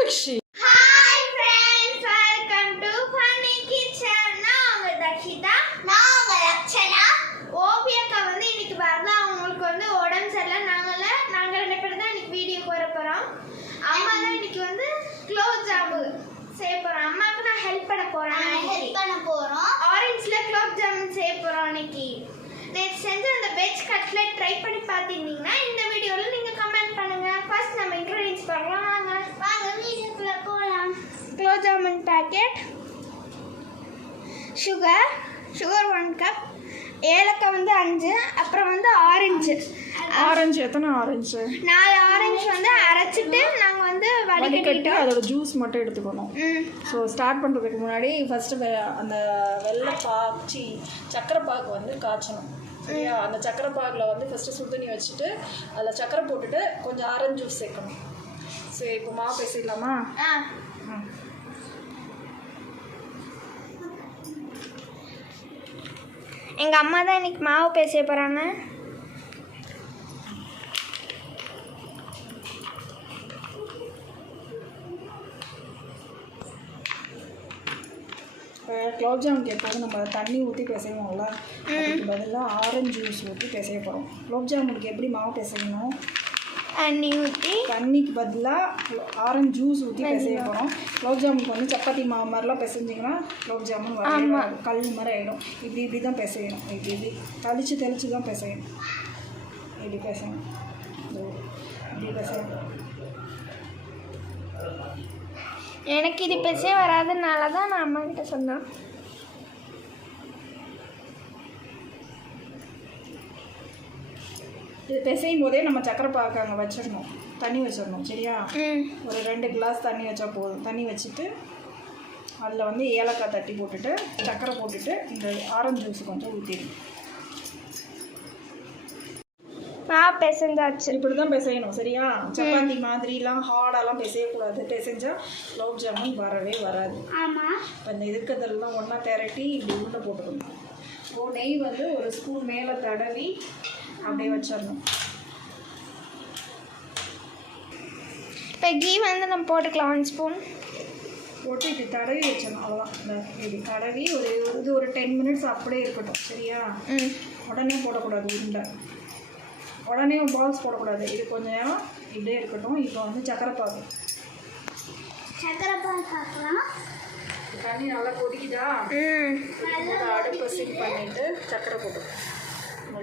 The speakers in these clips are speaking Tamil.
Meenakshi. Hi friends, welcome to funny kitchen. நான் உங்க தக்ஷிதா, நான் உங்க லட்சணா. ஓவியக்கா இன்னைக்கு வரல, அவங்களுக்கு உடம்பு சரியில்லை. நாங்க ரெண்டு பேரும் தான் இன்னைக்கு வீடியோ போட போறோம். அம்மா தான் இன்னைக்கு க்ளோஸ் ஜாமு செய்ய போறோம். அம்மாக்கு நான் ஹெல்ப் பண்ண போறோம். ஆரஞ்சுல க்ளோஸ் ஜாமுன் செய்ய போறோம். இன்னைக்கு நேற்று செஞ்ச அந்த வெஜ் கட்லெட் ட்ரை பண்ணி பார்த்திருந்தீங்கன்னா இந்த வீடியோவில் நீங்கள் கமெண்ட் பண்ணுங்கள். ஃபர்ஸ்ட் நம்ம இன்க்ரீடியன்ஸ் பார்க்கலாம். வாங்க வீடியோக்குள்ளே போகலாம். Gulab jamun packet, sugar 1 cup, ஏலக்காய் 5, அப்புறம் ஆரஞ்சு எத்தனை ஆரஞ்சு? 4 ஆரஞ்சு அரைச்சிட்டு நாங்கள் வடிகட்டி அதோட ஜூஸ் மட்டும் எடுத்துக்கணும். ஸோ ஸ்டார்ட் பண்ணுறதுக்கு முன்னாடி ஃபஸ்ட்டு அந்த சக்கரை பாகு காய்ச்சணும். சரியா? அந்த சக்கரை பாகில் ஃபஸ்ட்டு சுடு தண்ணி வச்சுட்டு அதில் சக்கரை போட்டுட்டு கொஞ்சம் ஆரஞ்சு ஜூஸ் சேர்க்கணும். சரி, இப்போ மாவு பேசிடலாமா? எங்கள் அம்மா தான் இன்னைக்கு மாவு பேச போகிறாங்க. குலோப் ஜாமுனுக்கு எப்போதும் நம்ம தண்ணி ஊற்றி பிசைவோம்ல, அதுக்கு பதிலாக ஆரஞ்சு ஜூஸ் ஊற்றி பிசைய போகிறோம். குலோப் ஜாமுனுக்கு எப்படி மாவு பிசையணும்? தண்ணிக்கு பதிலாக ஆரஞ்சு ஜூஸ் ஊற்றி பிசைய போகிறோம். குலோப் ஜாமுனுக்கு சப்பாத்தி மாவு மாதிரிலாம் பிசைஞ்சிங்கன்னா குலோப் ஜாமுன் வர கல் மாதிரி ஆகிடும். இப்படி தான் பிசையணும். இப்படி தெளித்து தான் பிசையணும். இப்படி பிசையணும். இப்படி பிசையணும். எனக்கு இது பேசவே வராதுனால தான் நான் அம்மா கிட்ட சொன்னேன். இது பிசையும் போதே நம்ம சக்கரை பாக்கு அங்கே வச்சிடணும், தண்ணி வச்சிடணும். சரியா? ஒரு 2 கிளாஸ் தண்ணி வச்சா போதும். தண்ணி வச்சுட்டு அதில் ஏலக்காய் தட்டி போட்டுட்டு சக்கரை போட்டுட்டு இந்த ஆரஞ்சு ஜூஸ் கொஞ்சம் ஊற்றிடணும். பிசைஞ்சாச்சு. இப்படி தான் பிசையணும். சரியா? சப்பாத்தி மாதிரிலாம் ஹார்டாலாம் பிசையக்கூடாது. பிசைஞ்சால் குலோப் ஜாமுன் வரவே வராது. ஆமாம். இப்போ இந்த இருக்கிறதெல்லாம் ஒன்றா திரட்டி இப்படி உருண்டை போட்டுக்கணும். நெய் ஒரு ஸ்பூன் மேலே தடவி அப்படியே வச்சிடணும். இப்போ கீ நம்ம போட்டுக்கலாம். 1 ஸ்பூன் போட்டு இப்படி தடவி வச்சிடணும். அவ்வளோதான். இந்த இப்படி தடவி ஒரு 10 மினிட்ஸ் அப்படியே இருக்கட்டும். சரியா? உடனே போடக்கூடாது. உடனே பால்ஸ் போடக்கூடாது. இது கொஞ்சம் நேரம் இப்படியே இருக்கட்டும். இப்போ சக்கரை பாகு பார்க்கலாம். தண்ணி நல்லா கொதிக்குதா? அடுப்பை சிம் பண்ணிட்டு சக்கரை போட்டுக்கணும்.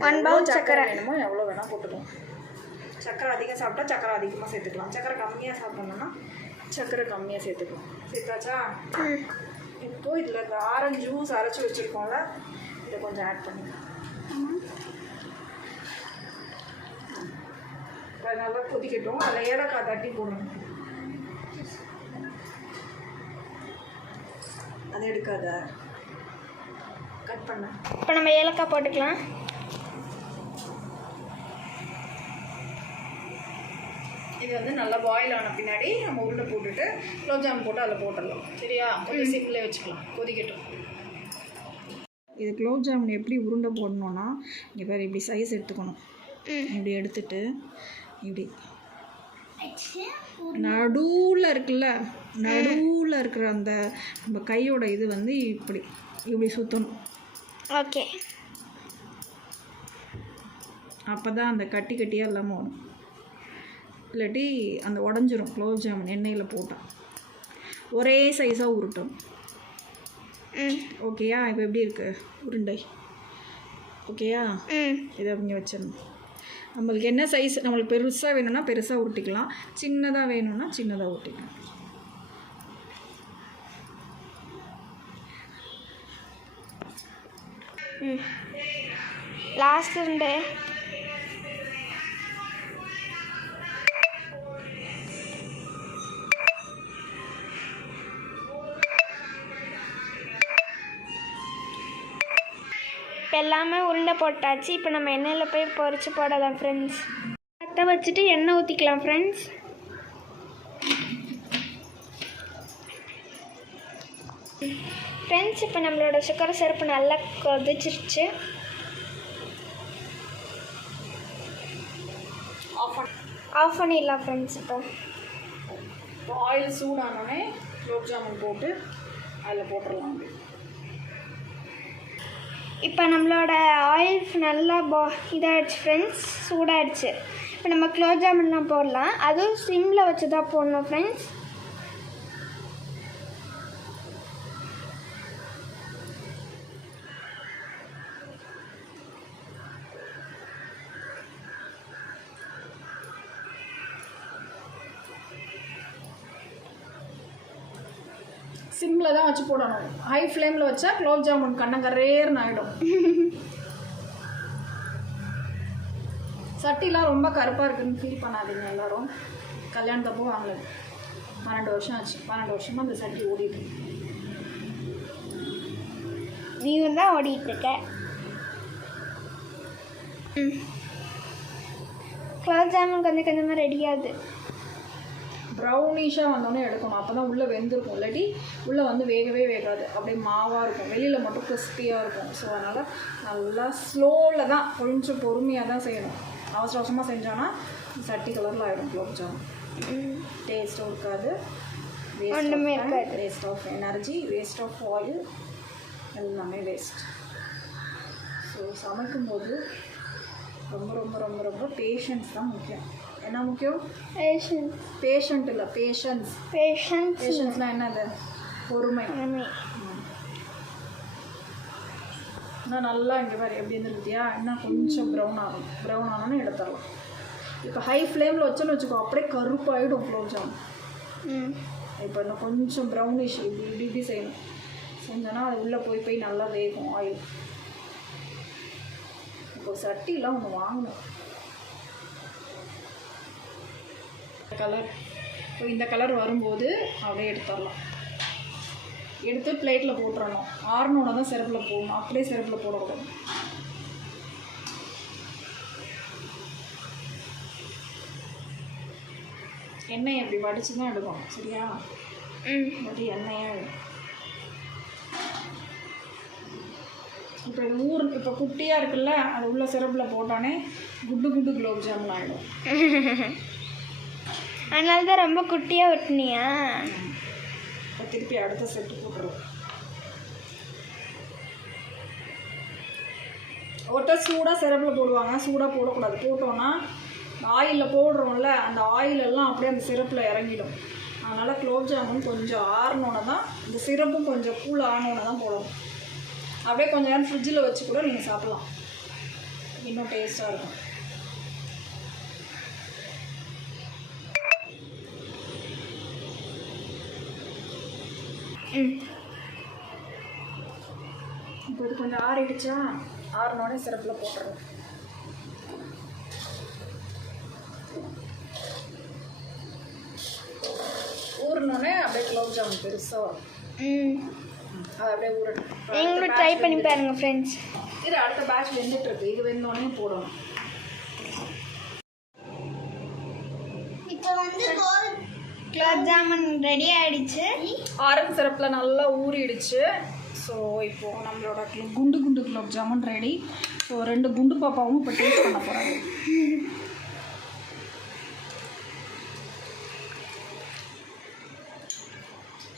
1 பவுல் சக்கரை வேணுமோ எவ்வளோ வேணால் போட்டுக்கணும். சக்கரை அதிகம் சாப்பிட்டா சக்கரை அதிகமாக சேர்த்துக்கலாம். சக்கரை கம்மியாக சாப்பிட்டோம்னா சக்கரை கம்மியாக சேர்த்துக்கலாம். சேர்த்தாச்சா? இப்போது இதில் இந்த ஆரஞ்சு ஜூஸ் அரைச்சி வச்சுருக்கோம்ல, இதை கொஞ்சம் ஆட் பண்ணிக்கலாம். நல்லா கொதிக்கட்டும். அதில் ஏலக்காய் தட்டி போடணும். அதை எடுக்காத, கட் பண்ண. இப்போ நம்ம ஏலக்காய் போட்டுக்கலாம். இது நல்லா பாயில் ஆன பின்னாடி நம்ம உருண்டை போட்டுட்டு குலோப் ஜாமுன் போட்டு அதில் போட்டுடலாம். சரியா? கொஞ்சம் சிம்மில் வச்சுக்கலாம், கொதிக்கட்டும். இது குலோப் ஜாமுன் எப்படி உருண்டை போடணுன்னா, இங்கே பேர் இப்படி சைஸ் எடுத்துக்கணும். இப்படி எடுத்துட்டு இப்படி நடுவில் இருக்குல்ல, நடுவில் இருக்கிற அந்த நம்ம கையோட இது இப்படி சுற்றணும். ஓகே. அப்போ தான் அந்த கட்டியாக இல்லாமல் வரும். இல்லாட்டி அந்த உடஞ்சிரும். குலோப் ஜாமுன் எண்ணெயில் போட்டால் ஒரே சைஸாக உருட்டும். ஓகேயா? இப்போ எப்படி இருக்குது உருண்டை? ஓகேயா? இதை அப்படிங்க வச்சிடணும். நம்மளுக்கு என்ன சைஸ், நம்மளுக்கு பெருசாக வேணும்னா பெருசாக உருட்டிக்கலாம், சின்னதாக வேணும்னா சின்னதாக உருட்டிக்கலாம். லாஸ்ட் உருண்டை. இப்போ எல்லாமே உருண்டை போட்டாச்சு. இப்போ நம்ம எண்ணெயில் போய் பொரிச்சு போடலாம் ஃப்ரெண்ட்ஸ். பற்ற வச்சுட்டு எண்ணெய் ஊற்றிக்கலாம் ஃப்ரெண்ட்ஸ். இப்போ நம்மளோட சுகர் சிரப்பு நல்லா கொதிச்சிருச்சு. ஆஃப் பண்ணிடலாம் ஃப்ரெண்ட்ஸ். இப்போ இப்போ ஆயில் சூடானோடனே குலோப் ஜாமுன் போட்டு அதில் போட்டுடலாம். இப்போ நம்மளோட ஆயில் நல்லா இதாகிடுச்சு ஃப்ரெண்ட்ஸ், சூடாகிடுச்சு. இப்போ நம்ம குலோப் ஜாமுன்லாம் போடலாம். அதுவும் சிம்மில் வச்சு தான் போடணும் ஃப்ரெண்ட்ஸ். சிம்மில் தான் வச்சு போடணும். ஹை ஃப்ளேமில் வச்சா குலோப் ஜாமுன் கண்ணங்கரேர்னு ஆகிடும். சட்டிலாம் ரொம்ப கருப்பாக இருக்குதுன்னு ஃபீல் பண்ணாதீங்க எல்லோரும். கல்யாணத்தப்போ வாங்கல 12 வருஷம் ஆச்சு. 12 வருஷமாக அந்த சட்டி ஓடிட்டு. நீயும் தான் ஓடிட்டுருக்க. குலோப் ஜாமுன் கொஞ்சம் கொஞ்சமாக ரெடி ஆகுது. ப்ரௌனிஷாக வந்தோடனே எடுக்கணும். அப்போ தான் உள்ளே வெந்திருக்கும். இல்லாட்டி உள்ளே வந்து வேகவே வேகாது, அப்படியே மாவாக இருக்கும். வெளியில் மட்டும் கிறிஸ்பியாக இருக்கும். ஸோ அதனால் நல்லா ஸ்லோவில் தான், கொஞ்சம் பொறுமையாக தான் செய்யணும். அவசர அவசரமாக செஞ்சோன்னா சட்டி கலரில் ஆகிடும் குலோப் ஜாமுன். டேஸ்ட்டும் இருக்காது, ஒன்றுமே இருக்காது. Waste of energy, waste of oil, எல்லாமே வேஸ்ட். ஸோ சமைக்கும்போது ரொம்ப ரொம்ப ரொம்ப ரொம்ப பேஷன்ஸ் தான் முக்கியம். என்ன முக்கியம்? பேஷண்ட் இல்லை, பேஷன்ஸ். பேஷன்ஸ்னால் என்னது? பொறுமை. இன்னும் நல்லா இங்கே பாரு எப்படி இருந்துருக்கியா. இன்னும் கொஞ்சம் ப்ரௌன் ஆகும். ப்ரௌன் ஆனோன்னு எடுத்துடலாம். இப்போ ஹை ஃப்ளேமில் வச்சோன்னு வச்சுக்கோ, அப்படியே கருப்பாயிடும் குலோப் ஜாமுன். இப்போ இன்னும் கொஞ்சம் ப்ரௌனிஷ் இப்படி இப்படி செய்யணும். செஞ்சோன்னா அது உள்ளே போய் நல்லா வேகும் ஆயில். இப்போ சட்டிலாம் ஒன்று வாங்கணும். கலர் இப்போ இந்த கலர் வரும்போது அப்படியே எடுத்துடலாம். எடுத்து பிளேட்டில் போட்டுறணும். ஆறுனோட தான் சிரப்பில் போடணும், அப்படியே சிரப்பில் போடக்கூடாது. எண்ணெய் அப்படி வடித்து தான் எடுக்கணும், சரியா? அப்படி எண்ணெயாக இப்போ இது இப்போ குட்டியாக இருக்குல்ல, அது உள்ள சிரப்பில் போட்டோன்னே குண்டு குண்டு குலோப் ஜாமுன் ஆகிடும். அதனால தான் ரொம்ப குட்டியாக வெட்டினியா? இப்போ திருப்பி அடுத்த செட்டு போட்டுருவோம். ஒருத்தர் சூடாக சிரப்பில் போடுவாங்க, சூடாக போடக்கூடாது. போட்டோன்னா ஆயிலில் போடுறோம்ல, அந்த ஆயிலெல்லாம் அப்படியே அந்த சிரப்பில் இறங்கிடும். அதனால் குலோப் ஜாமுன் கொஞ்சம் ஆறினோன்னு தான், இந்த சிரப்பும் கொஞ்சம் கூல் ஆனோன்னு தான் போடணும். அப்படியே கொஞ்சம் நேரம் ஃப்ரிட்ஜில் வச்சு கூட நீங்கள் சாப்பிட்லாம், இன்னும் டேஸ்ட்டாக இருக்கும். இப்போ இது கொஞ்சம் ஆறிடுச்சா, ஆறினோடனே சிரப்பில் போட்டுருவோம். ஊறினோடனே அப்படியே குலோப் ஜாமுன் பெருசாக வரும். அது அப்படியே ஊறணும். நீங்களும் ட்ரை பண்ணி பாருங்க ஃப்ரெண்ட்ஸ். இது அடுத்த பேட்ச் வெந்துட்டு இருக்கு. இது வெந்தோடனே போடணும். இப்போ வந்து குலோப் ஜாமுன் ரெடி ஆகிடுச்சு. ஆரஞ்சு சிரப்பில் நல்லா ஊறிடுச்சு. ஸோ இப்போது நம்மளோட குண்டு குண்டு குலோப் ஜாமுன் ரெடி. ஸோ 2 குண்டு பாப்பாவும் இப்போ டேஸ்ட் பண்ண போகிறாங்க.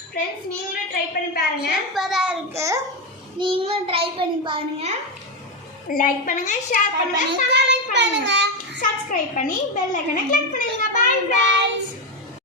ஃப்ரெண்ட்ஸ் நீங்களும் ட்ரை பண்ணி பாருங்க, சூப்பராக இருக்கு. நீங்களும் ட்ரை பண்ணி பாருங்க. லைக் பண்ணுங்க, ஷேர் பண்ணுங்க, கமெண்ட் பண்ணுங்க, சப்ஸ்கிரைப் பண்ணி பெல் ஐகானை கிளிக் பண்ணுங்க. Bye by.